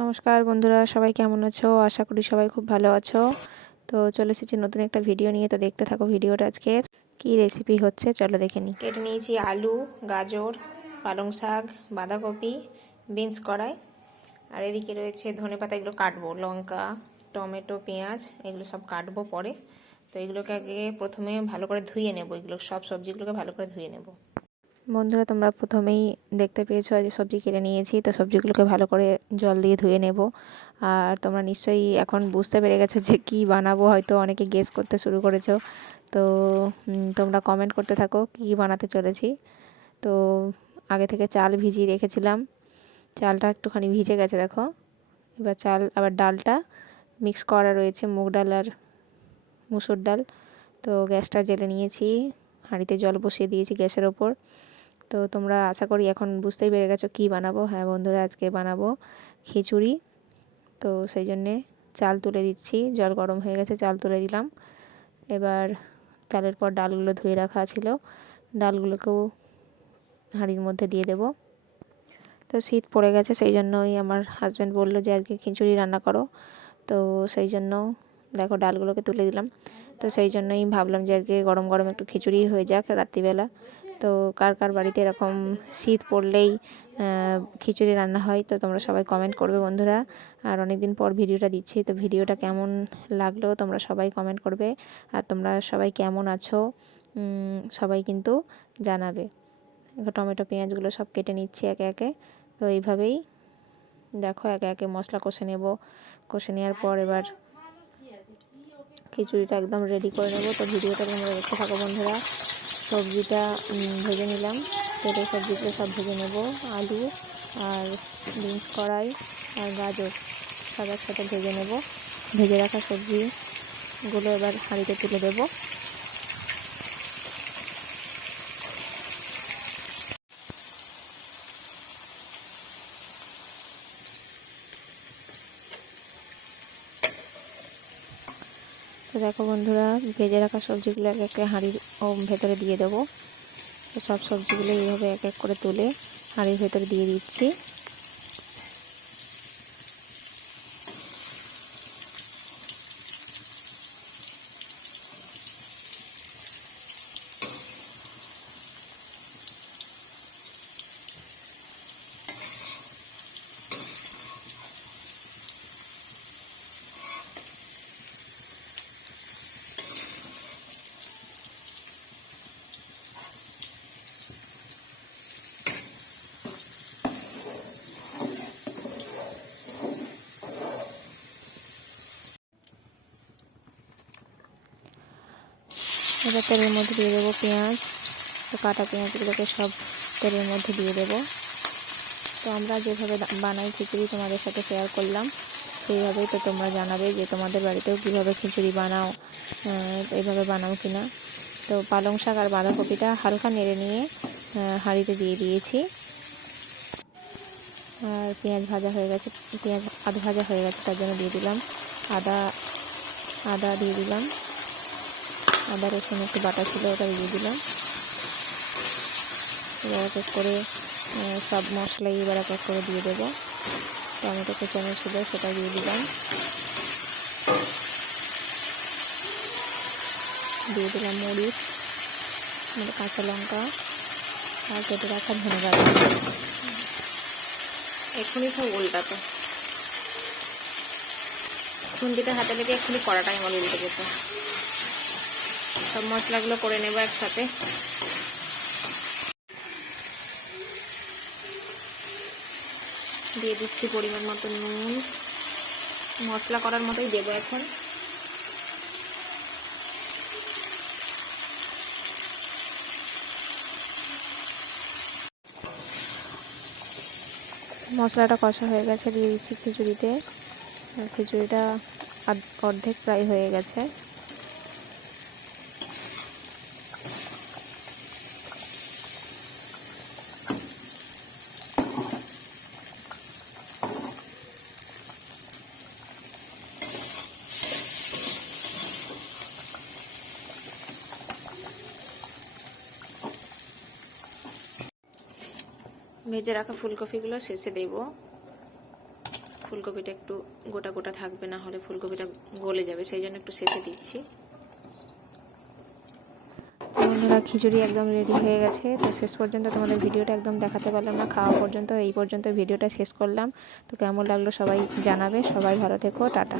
নমস্কার বন্ধুরা, সবাই কেমন আছো? আশা করি সবাই খুব ভালো আছো। তো চলে এসেছি নতুন একটা ভিডিও নিয়ে, তো দেখতে থাকো ভিডিওটা আজকের। কি রেসিপি হচ্ছে? চলো দেখে নিই। কেটে নিয়েছি আলু, গাজর, পালং শাক, বাঁধাকপি বিনস কড়াই। আর এদিকে রয়েছে ধনে পাতা, এগুলো কাটবো। লঙ্কা, টমেটো, পেঁয়াজ, এগুলো সব কাটবো পরে। তো এগুলোকে আগে প্রথমে ভালো করে ধুয়ে নেব। এগুলো সব সবজিগুলোকে ভালো করে ধুয়ে নেব। বন্ধুরা, তোমরা প্রথমেই দেখতে পেয়েছ যে সবজি কেটে নিয়েছি, তো সবজিগুলোকে ভালো করে জল দিয়ে ধুয়ে নেব। আর তোমরা নিশ্চয়ই এখন বুঝতে পেরে গেছো যে কি বানাবো, হয়তো অনেকে গেস করতে শুরু করেছ। তো তোমরা কমেন্ট করতে থাকো কী বানাতে চলেছি। তো, আগে থেকে চাল ভিজিয়ে রেখেছিলাম। চালটা একটুখানি ভিজে গেছে, দেখো। এবার চাল, আবার ডালটা মিক্স করা রয়েছে, মুগ ডাল আর মুসুর ডাল। তো গ্যাসটা জেলে নিয়েছি, হাঁড়িতে জল বসিয়ে দিয়েছি গ্যাসের ওপর। তো তোমরা আশা করি এখন বুঝতেই পেরে গেছো কী বানাবো। হ্যাঁ বন্ধুরা, আজকে বানাবো খিচুড়ি। তো সেই জন্যে চাল তুলে দিচ্ছি। জল গরম হয়ে গেছে, চাল তুলে দিলাম। এবার চালের পর ডালগুলো ধুয়ে রাখা ছিল। ডালগুলোকেও হাঁড়ির মধ্যে দিয়ে দেব। তো শীত পড়ে গেছে, সেই জন্যই আমার হাজব্যান্ড বলল যে, আজকে খিচুড়ি রান্না করো। তো সেই জন্য দেখো ডালগুলোকে তুলে দিলাম। তো সেই জন্যই ভাবলাম যে, আজকে গরম গরম একটু খিচুড়ি হয়ে যাক রাত্রিবেলা। তো কার কার বাড়িতে এরকম শীত পড়লেই খিচুড়ি রান্না হয়, তো তোমরা সবাই কমেন্ট করবে বন্ধুরা। আর অনেক দিন পর ভিডিওটা দিচ্ছি, তো ভিডিওটা কেমন লাগল তোমরা সবাই কমেন্ট করবে। আর তোমরা সবাই কেমন আছো সবাই কিন্তু জানাবে। টমেটো, পেঁয়াজগুলো সব কেটে নিচ্ছি একে একে। তো এইভাবেই দেখো একে একে মশলা কষে নেব। কষে নেওয়ার পর এবার খিচুড়িটা একদম রেডি করে নেব। তো ভিডিওটা তোমরা দেখতে থাকো বন্ধুরা। সবজিটা ভেজে নিলাম। তেলে সবজিগুলো সব ভেজে নেব। আলু আর বিনস কড়াই আর গাজর সব একসাথে ভেজে নেব। ভেজে রাখা সবজিগুলো এবার হাঁড়িতে তুলে দেবো। তো দেখো বন্ধুরা, ভেজে রাখা সবজিগুলো এক একে হাঁড়ির ভেতরে দিয়ে দেবো। তো সব সবজিগুলো এইভাবে এক এক করে তুলে হাঁড়ির ভেতরে দিয়ে দিচ্ছি। এবার তেলের মধ্যে দিয়ে দেবো পেঁয়াজ, তো কাটা পেঁয়াজগুলোকে সব তেলের মধ্যে দিয়ে দেব। তো আমরা যেভাবে বানাই খিচুড়ি তোমাদের সাথে শেয়ার করলাম, সেইভাবেই তো তোমরা জানাবে যে তোমাদের বাড়িতেও কীভাবে খিচুড়ি বানাও এইভাবে বানাও কি না তো পালং শাক আর বাঁধাকপিটা হালকা নেড়ে নিয়ে হাঁড়িতে দিয়ে দিয়েছি। আর পেঁয়াজ ভাজা হয়ে গেছে, পেঁয়াজ আধ ভাজা হয়ে গেছে, তার জন্য দিয়ে দিলাম। আদা আদা দিয়ে দিলাম। আদা, রসুন, একটু বাটা ছিল, ওটা দিয়ে দিলাম। এবার এক এক করে সব মশলাই এবার এক এক করে দিয়ে দেবো। টমেটো কুচানো ছিল সেটা দিয়ে দিলাম। দিয়ে দিলাম মরিচ মানে কাঁচা লঙ্কা, আর কেটে রাখা ধনে পাতা এক্ষুনি সব উল্টাতো। খুন্তিটা হাতে লেগে এক্ষুনি কড়াটা আমার উল্টে যেত সব মশলাগুলো করে নেব একসাথে। দিয়ে দিচ্ছি পরিমাণ মতো নুন। মশলা করার মতোই দেবো এখন। মশলাটা কষা হয়ে গেছে, দিয়ে দিচ্ছি খিচুড়িতে। খিচুড়িটা অর্ধেক প্রায় হয়ে গেছে। ভেজে রাখা ফুলকপিগুলো শেষে দেব। ফুলকপিটা একটু গোটা গোটা থাকবে, না হলে ফুলকপিটা গলে যাবে, সেই জন্য একটু শেষে দিচ্ছি। বন্ধুরা, খিচুড়ি একদম রেডি হয়ে গেছে। তো শেষ পর্যন্ত তোমাদের ভিডিওটা একদম দেখাতে পারলাম না, খাওয়া পর্যন্ত, এই পর্যন্ত ভিডিওটা শেষ করলাম। তো কেমন লাগল সবাই জানাবে। সবাই ভালো থেকো, টাটা।